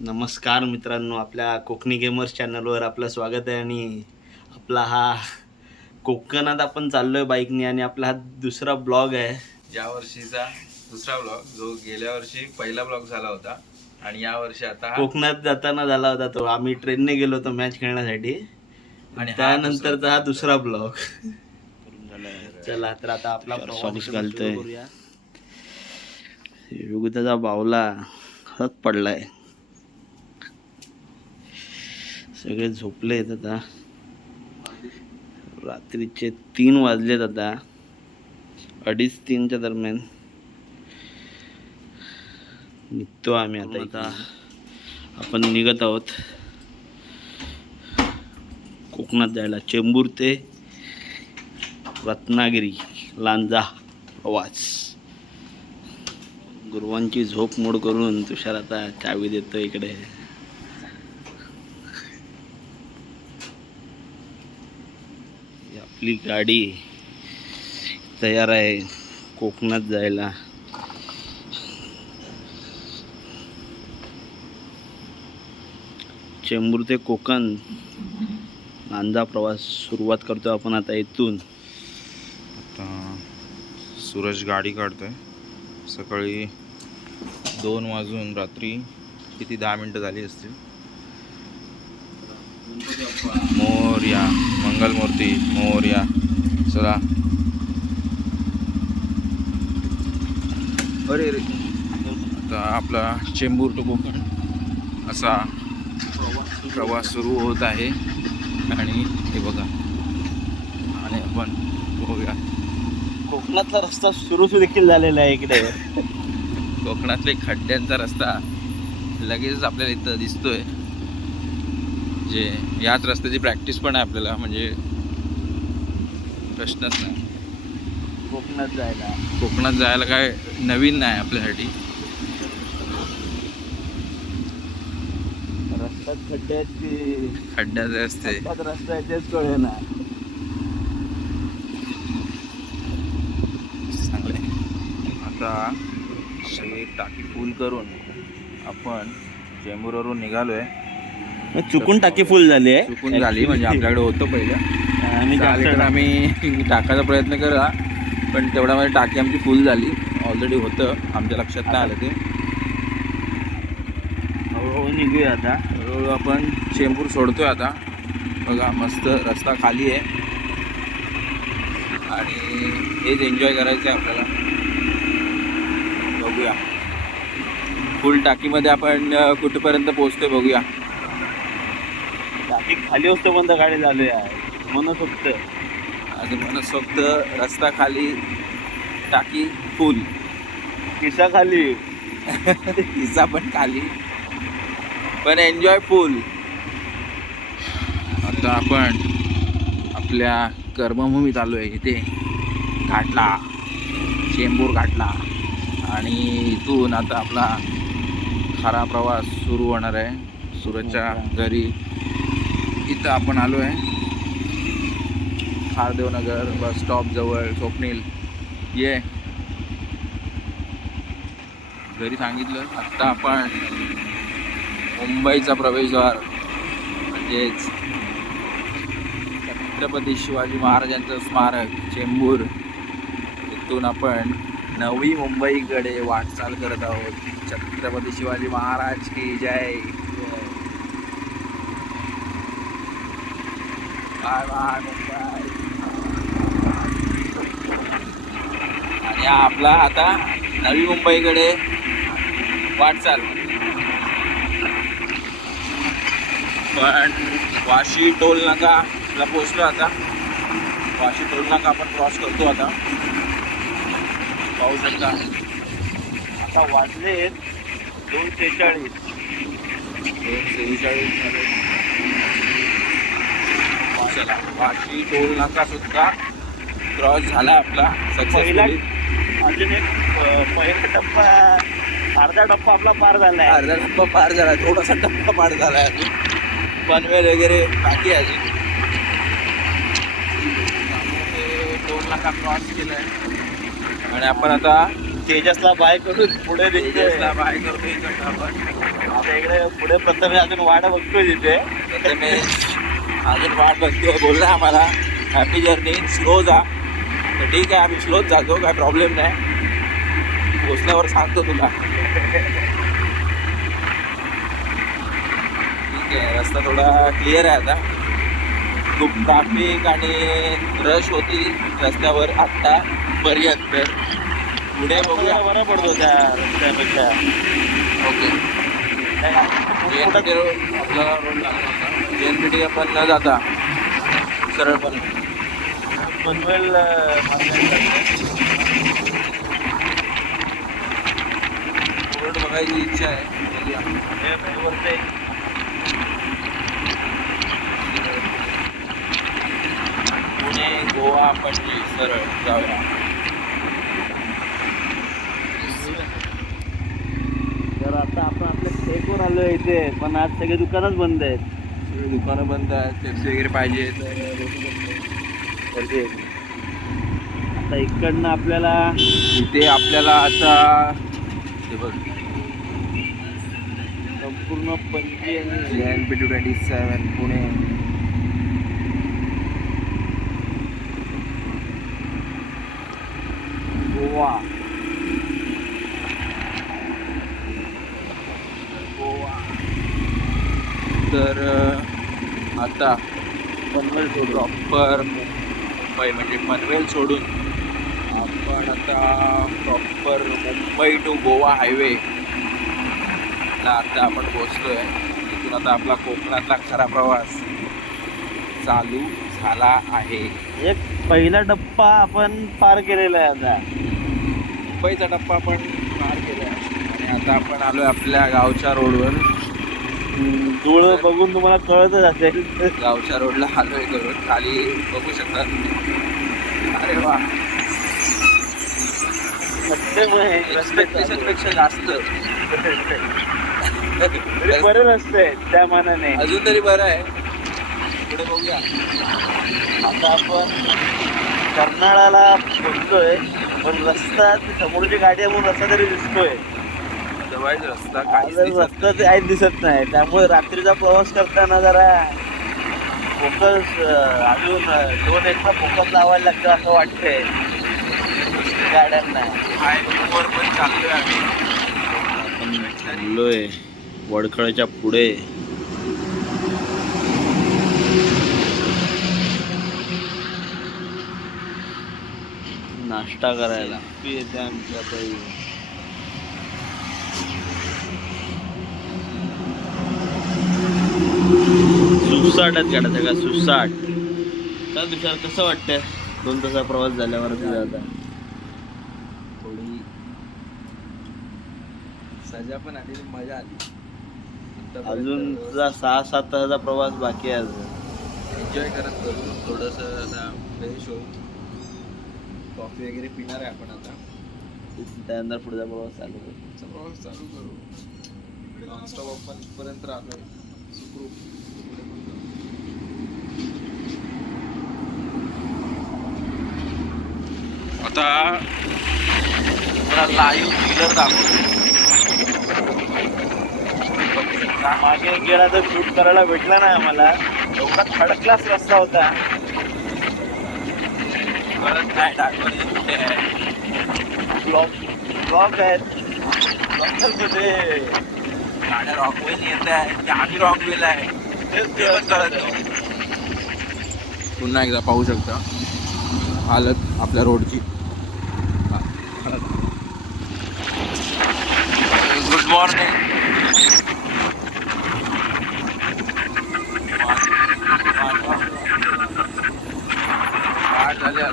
नमस्कार मित्रांनो आपल्या कोकणी गेमर्स चॅनलवर आपलं स्वागत आहे आणि आपला हा कोकणात आपण चाललोय बाईकने आणि आपला हा दुसरा ब्लॉग आहे. या वर्षीचा दुसरा ब्लॉग जो गेल्या वर्षी पहिला ब्लॉग झाला होता आणि या वर्षी आता हा कोकणात जाताना झाला होता तो. आम्ही ट्रेनने गेलो होतो मॅच खेळण्यासाठी. आणि त्यानंतरचा हा दुसरा ब्लॉग चला तर आता आपला प्रवास घालतोय. युगताचा बावला हात पडलाय. सगळे झोपले आहेत आता. रात्रीचे तीन वाजलेत आता. अडीच तीनच्या दरम्यान. निघतो आम्ही आता आता आपण निघत आहोत. कोकणात जायला. चेंबूर ते रत्नागिरी. लांजा प्रवास. गुरुवांची झोप मोड करून तुषार आता चावी देतो इकडे. आपली गाडी तयार आहे? कोकणात जायला. चेंबूर ते कोकण. नांदा प्रवास सुरुवात करतो आपण आता इथून. आता सूरज गाडी काढतोय. सकाळी दोन वाजून रात्री किती दहा मिनटं झाली असतील? मोर्या मंगलमूर्ती मोर्या चला अरे अरे आता आपला चेंबूर टू कोकण असा प्रवास सुरू होत आहे. आणि हे बघा. आणि आपण बघूया. कोकणातला रस्ता सुरू देखील झालेला आहे इकडे. कोकणातले खड्ड्यांचा रस्ता लगेच आपल्याला इथं दिसतोय. जे याच रस्त्याची प्रॅक्टिस पण आहे आपल्याला म्हणजे प्रश्नच नाही. कोकणात जायला. कोकणात जायला काय नवीन नाही आपल्यासाठी. रस्त्यात खड्डे आहेत की खड्ड्याचे रस्ते खड्ड्यात रस्ता आहे तेच कळे ना चांगले आता सगळी टाकी फुल करून आपण चेंबूरवरून चुकून टाकी फुल झाली आहे. चुकून झाली म्हणजे आपल्याकडे होतं पहिलं. अलीकडे आम्ही टाकायचा प्रयत्न करा पण तेवढ्यामध्ये टाकी आमची फुल झाली. ऑलरेडी होतं आमच्या लक्षात नाही आलं ते. हळूहळू निघूया आता. हळूहळू आपण चेंबूर सोडतोय आता. बघा मस्त रस्ता खाली आहे. आणि हेच एन्जॉय करायचं आहे आपल्याला. बघूया. फुल टाकीमध्ये आपण कुठपर्यंत पोहोचतोय बघूया. टाकी खाली बंद गाडी झाली आहे म्हणून फक्त आणि मनसोक्त रस्ता खाली टाकी फुल किसा खाली. पिझ्झा पण खाली. पण एन्जॉय फुल आता आपण आपल्या कर्मभूमीत आलो आहे इथे. घाटला. चेंबूर घाटला. आणि इथून आता आपला खरा प्रवास सुरू होणार आहे. सुरतच्या घरी इथं आपण आलो आहे. खारदेवनगर बस स्टॉप जवळ स्वप्नील. ये. घरी सांगितलं आत्ता आपण मुंबईचा प्रवेशद्वार म्हणजेच छत्रपती शिवाजी महाराजांचं स्मारक चेंबूर. इथून आपण नवी मुंबईकडे वाटचाल करत आहोत. छत्रपती शिवाजी महाराज की जय. बाय बाय मुंबई आणि आपला आता नवी मुंबईकडे वाटचाल. पण वाशी टोल नाकाला पोचलो आता. वाशी टोल नाका आपण क्रॉस करतो आता. पाहू शकता. आता वाजले दोन सेहेचाळीस दोन त्रेचाळीस चला वाशी टोल नाका सुद्धा क्रॉस झाला आपला पहिला सक्सेसफुली अजून एक अं, पहिला टप्पा अर्धा टप्पा आपला पार झाला आहे अर्धा टप्पा पार झाला थोडासा टप्पा पार झाला आहे अजून. पनवेल वगैरे बाकी आहे अजून. त्यामुळे टोल नाका क्रॉस केला आहे आणि आपण आता तेजसला बाय करून पुढे निघतोय. बाय करतो इकडनं आपण. आता इकडे पुढे प्रथम अजून वाडा बघतोय तिथे. प्रथमेश अजून वाट बघतोय बोलला आम्हाला हॅपी जर्नी स्लो जा. तर ठीक आहे आम्ही स्लोच जातो काय प्रॉब्लेम नाही. पोचल्यावर सांगतो तुला. ठीक आहे रस्ता थोडा क्लिअर आहे आता. खूप ट्रॅफिक आणि रश होती रस्त्यावर आत्ता पर्यंत. पुढे बघूया. बरं पडतो. त्या रस्त्यापेक्षा. ओके. आपल्याला रोड लागला होता. JNPT आपण न जाता सरळपणे. पनवेल रोड बघायची इच्छा आहे. पुणे गोवा पणजी सरळ. जाऊया. तर आता आपण आपल्या स्टेकवर आलो इथे पण आज सगळे दुकानच बंद आहेत. दुकानं बंद आहेत पेप्सी वगैरे पाहिजे. गर्दी. आता इकडनं आपल्याला इथे आपल्याला आता हे बघ. संपूर्ण आणि N P two twenty seven Pune. Goa. Goa तर आता पनवेल सोडून प्रॉपर मुंबई म्हणजे पनवेल सोडून. आपण आता proper Mumbai to Goa highway ला आता आपण पोचतोय इथून आता आपला कोकणातला खरा प्रवास चालू झाला आहे. एक पहिला टप्पा आपण पार केलेला आहे आता. मुंबईचा टप्पा आपण पार केला आणि आता आपण आलोय आपल्या गावच्या रोडवर धूळ बघून तुम्हाला कळतच असेल. गावच्या रोडला आलोय करून खाली बघू शकता अरे वा. पेक्षा जास्त. बरे रस्ते आहेत त्या मानाने. अजून तरी बरं आहे. पुढे बघूया. आता आपण कर्नाळाला पोहोचतोय पण रस्ता समोरची गाडी आहे म्हणून रस्ता तरी दिसतोय. जवळच रस्ता काहीच दिसत रस्ता ते काहीच दिसत नाही. त्यामुळे रात्रीचा प्रवास करताना जरा फोकस अजून अं, दोन एकदा फोकस लावायला लागतं असं वाटतंय. गाड्यांना. हायवेवर पण चाललोय आम्ही. आपण चाललोय वडखळच्या पुढे. नाश्ता करायला. येते आमच्या ताई सुसाटच काढायचं का सुसाट. काय विचार कसं वाटतंय? दोन तासा प्रवास झाल्यावर तुझा आता. थोडी सजा पण आली आणि मजा आली. अजून तुझा सहा सात तासाचा प्रवास बाकी आहे अजून. एन्जॉय करत करू थोडंसं आता फ्रेश होऊ. कॉफी वगैरे पिणार आहे आपण आता. त्यानंतर पुढचा प्रवास चालू करू. प्रवास चालू करू. नॉनस्टॉप आपण इथपर्यंत राहतोय. सुखरूप पुढे पण जाऊ. आता लाईव्ह व्हीलर दाखवतो. मागे गेला तर शूट करायला भेटला नाही आम्हाला. एवढा खडकलाच रस्ता होता. कळत नाही कुठे आहे? ब्लॉक ब्लॉक आहेत. ब्लॉकमध्ये गाड्या रॉकवेल येत आहे की आम्ही रॉकवेल आहे? तेच ते कळत. पुन्हा एकदा पाहू शकता. हालत आपल्या रोडची गुड मॉर्निंग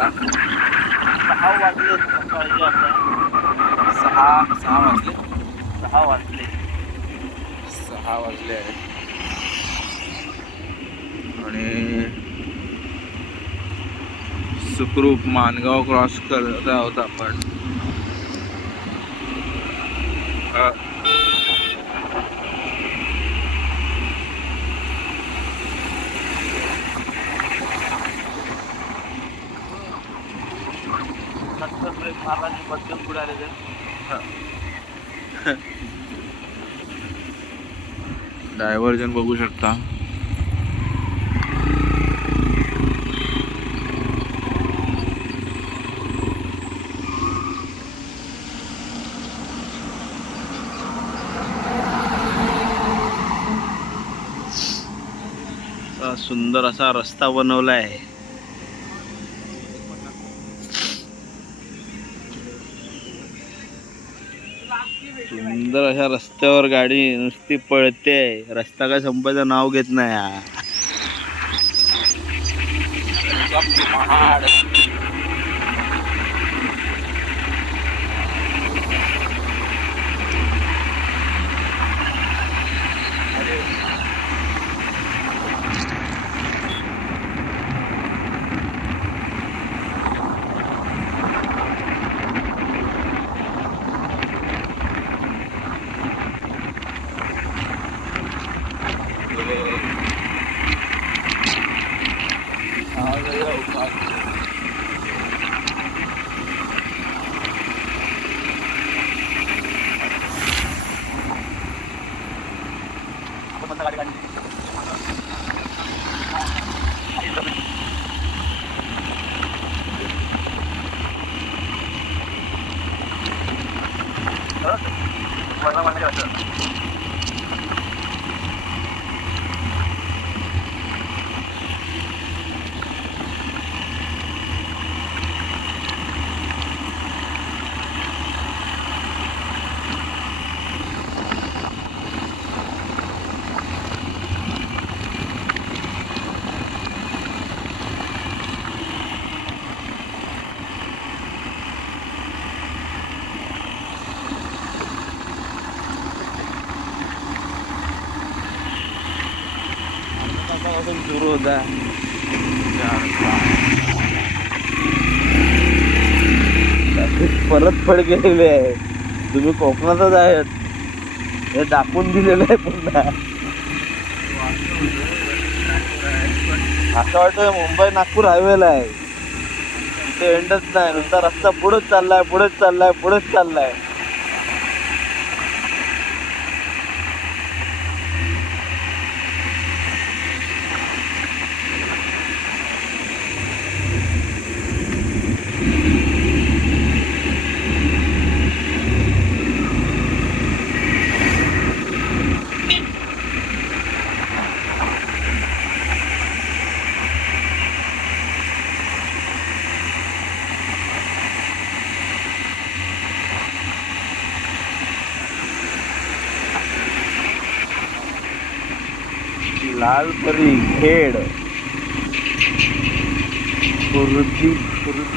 सहा वाजले. सकाळचे आता सहा सहा वाजले. सहा वाजले सहा वाजले आहेत आणि सुखरूप मानगाव क्रॉस करत आहोत आपण अ, नंतर ब्रेक मारला की बदलून पुढे आले ते डायव्हर्जन बघू शकता. सुंदर असा रस्ता बनवला आहे सुंदर अशा रस्त्यावर गाडी नुसती पळते. रस्ता काय संपायचं नाव घेत नाही Masalah. परत फड गेलेले आहे तुम्ही कोकणातच आहेत. हे दाखवून दिलेलं आहे पुन्हा. असं वाटतं मुंबई नागपूर हायवेला आहे. तिथे एंडच नाही. नुसता रस्ता पुढेच चाललाय पुढेच चाललाय पुढेच चाललाय. લાલપરી ખેડ. ખુરદી ખુરદ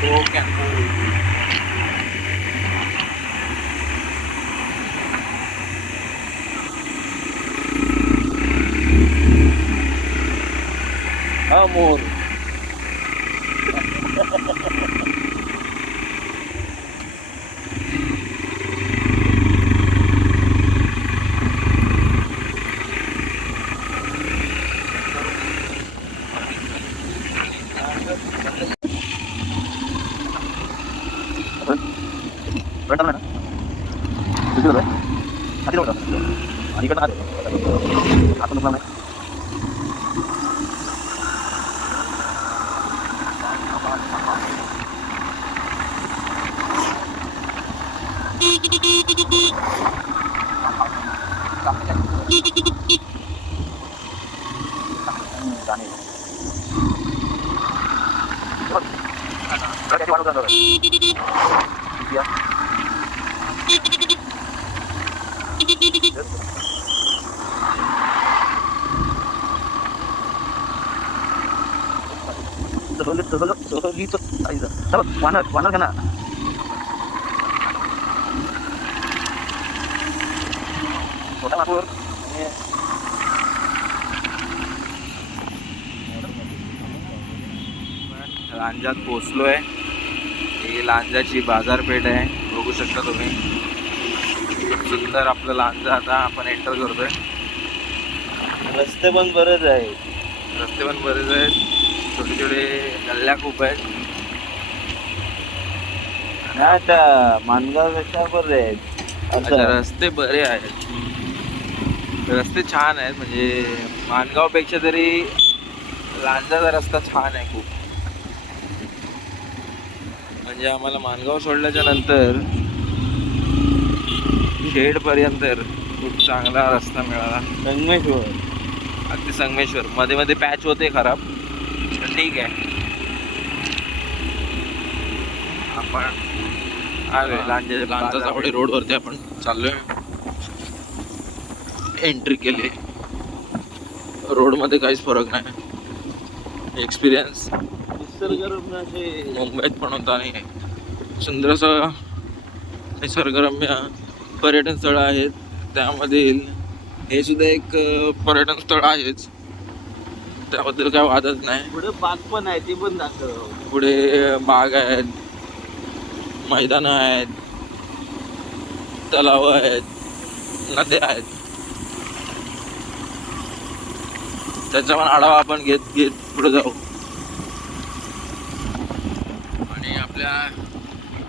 तो कॅम्पो हा मोर वानर वानर का ना छोटा लांजात पोचलोय ही लांजाची बाजारपेठ आहे. बघू शकता तुम्ही. सुंदर आपलं लांजा आता आपण एंटर करतोय. रस्ते पण बरेच आहेत. रस्ते पण बरेच आहेत. छोटे छोटे गल्ल्या खूप आहेत. मानगावपेक्षा बरे आहेत? अच्छा असं. रस्ते बरे आहेत. रस्ते छान आहेत म्हणजे माणगावपेक्षा तरी लांजाचा रस्ता छान आहे खूप. म्हणजे आम्हाला माणगाव सोडल्याच्या नंतर खेडपर्यंत खूप चांगला रस्ता मिळाला. संगमेश्वर. अगदी संगमेश्वर. मध्ये मध्ये पॅच होते खराब. पण ठीक आहे. आपण लांजा चावडी रोडवरती आपण चाललोय. एंट्री केली. रोडमध्ये काहीच फरक नाही. एक्सपिरियन्स मुंबईत पण होता आणि सुंदर असं निसर्गरम्य पर्यटन स्थळं आहेत. त्यामधील हे सुद्धा एक पर्यटन स्थळ आहेच. त्याबद्दल काय वादच नाही. पुढे बाग पण आहे ती पण दाखव. पुढे बाग आहेत मैदानं आहेत तलाव आहेत नद्या आहेत. त्याचा पण आढावा आपण घेत घेत पुढे जाऊ. आणि आपल्या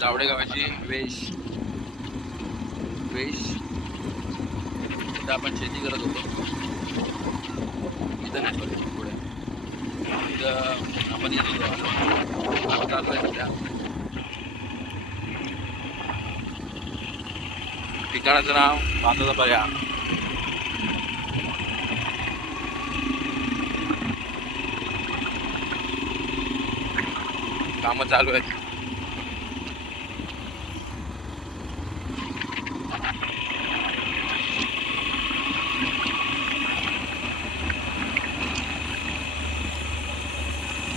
जावडे गावाची वेश. वेश. इथं आपण शेती करत होतो. इथं नाही पुढे. इथं आपण येत होतो चालू आहे सध्या ठिकाणाचं नाव भाताचा पर्या कामं चालू आहेत.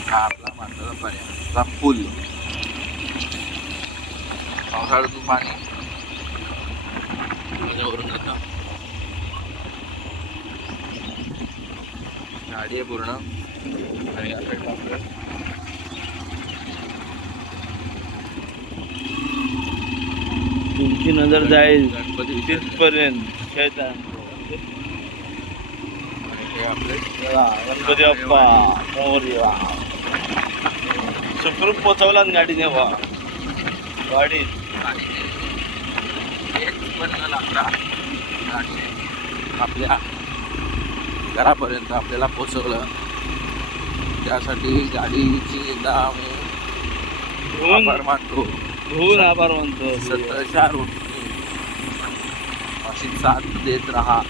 हा आपला भाताचा पर्याचा पूल पावसाळ्यातून पाणी. वरून येतं गाडी आहे पूर्ण. आणि या साईडला आपलं. तुमची नजर जाईल गणपती. तिथपर्यंत. खेळता. आपले. गणपती बाप्पा. मोरया. सुखरूप पोचवला ना गाडीने वा. गाडीत लागता गाडी आपल्या घरापर्यंत आपल्याला पोचवलं. त्यासाठी गाडीची एकदा आम्ही आभार मानतो. धुवून आभार मानतो. सततच्या रोटी अशी साथ देत राहा.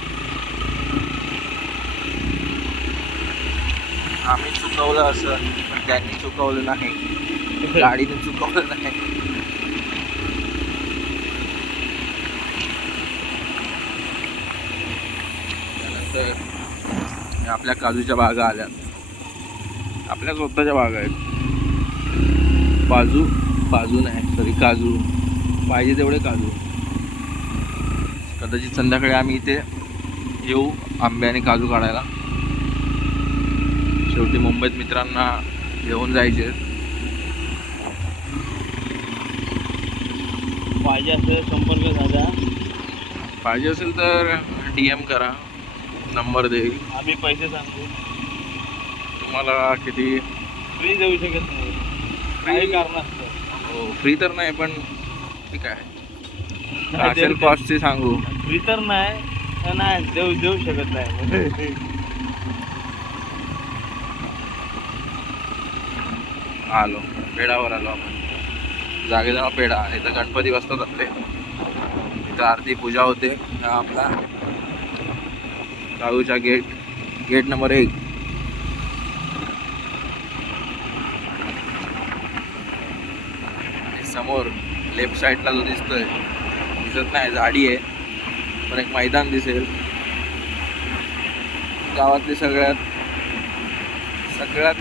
आम्ही चुकवलं असं पण त्यांनी चुकवलं नाही. गाडीने चुकवलं नाही. हे आपल्या काजूच्या बागा आल्या. आपल्या स्वतःच्या बागा आहेत. बाजू बाजू नाही सॉरी काजू. पाहिजे तेवढे काजू. कदाचित संध्याकाळी आम्ही इथे येऊ आंबे आणि काजू काढायला. शेवटी मुंबईत मित्रांना घेऊन जायचे. पाहिजे असेल संपर्क साधा. पाहिजे असेल तर डी एम करा. नंबर देईल आम्ही पैसे सांगू. तुम्हाला किती? फ्री देऊ शकत नाही. काही कारणास्तव. हो फ्री तर नाही पण ठीक आहे. असेल कॉस्टचे सांगू. फ्री तर नाही नाही देऊ देऊ शकत नाही. आलो पेडावर आलो आपण. नाव पेढा इथं गणपती बसतात आपले इथं आरती पूजा होते. आपला. काळूच्या गेट गेट नंबर एक. आणि समोर लेफ्ट साईडला जो दिसतोय दिसत नाही झाडी आहे पण एक मैदान दिसेल. गावातली सगळ्यात सगळ्यात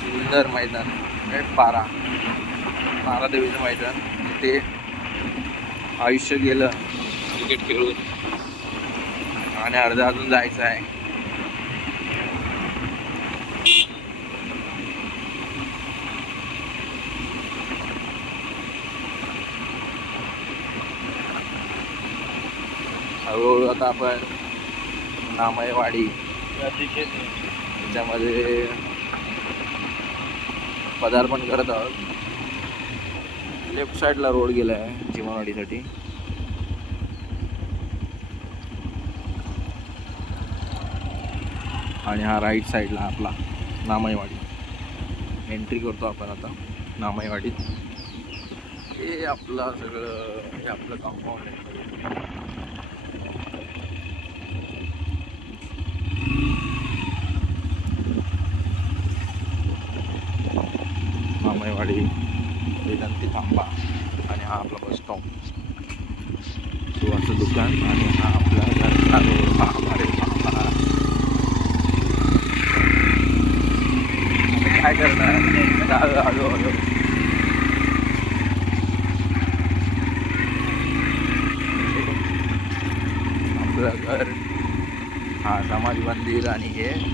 सुंदर मैदान हे पारा. देवीचं मैदान. ते आयुष्य गेलं क्रिकेट खेळून. आणि अर्धा अजून जायचं आहे. हळूहळू आता आपण नामयवाडी त्याच्यामध्ये पदार्पण करत आहोत. लेफ्ट साईडला रोड गेला आहे चिमावाडीसाठी आणि हा राईट साईडला आपला नामयवाडी एंट्री करतो आपण आता नामयवाडीत हे आपलं सगळं हे आपलं कंपाऊंड आहे मामाईवाडी वेदांती थांबा आणि हा आपला बस स्टॉप सुवाचं दुकान आणि हा आपला घरचा रोड हा अरे बाबा. काय करणार आलो आलो आलो आपलं घर हा हे.